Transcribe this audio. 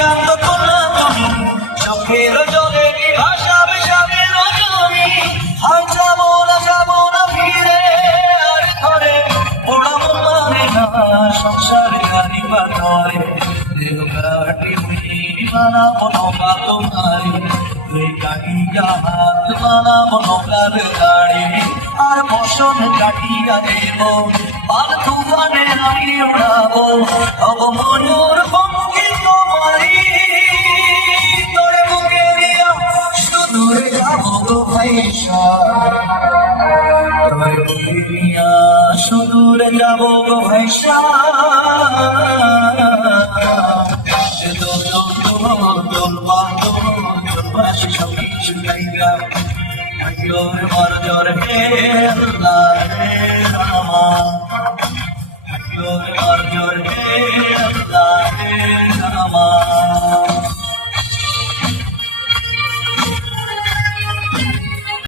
শান্ত করলাম তুমি চোখের জলে কি ভাসাবে সাবে রজনী আর যাবো না ফিরে আর ঘরে ওড়াবো মানে না সংসারে গাড়ি বাতরে দেহঘাটি বানাবো নৌকা তোমারে তুই কাটিয়া হাত বানাবো নৌকার গাড়ি আর বসন কাটিয়া দেব আর তুফানে আমি উড়াবো তব মনোর পঙ্কি তোমারি তোরে বুকে দিয়া সুদূরে যাবো গো ভাইসা তোরে বুকে দিয়া সুদূরে যাবো গো ভাইসা Your head, Rama. Your head, Rama.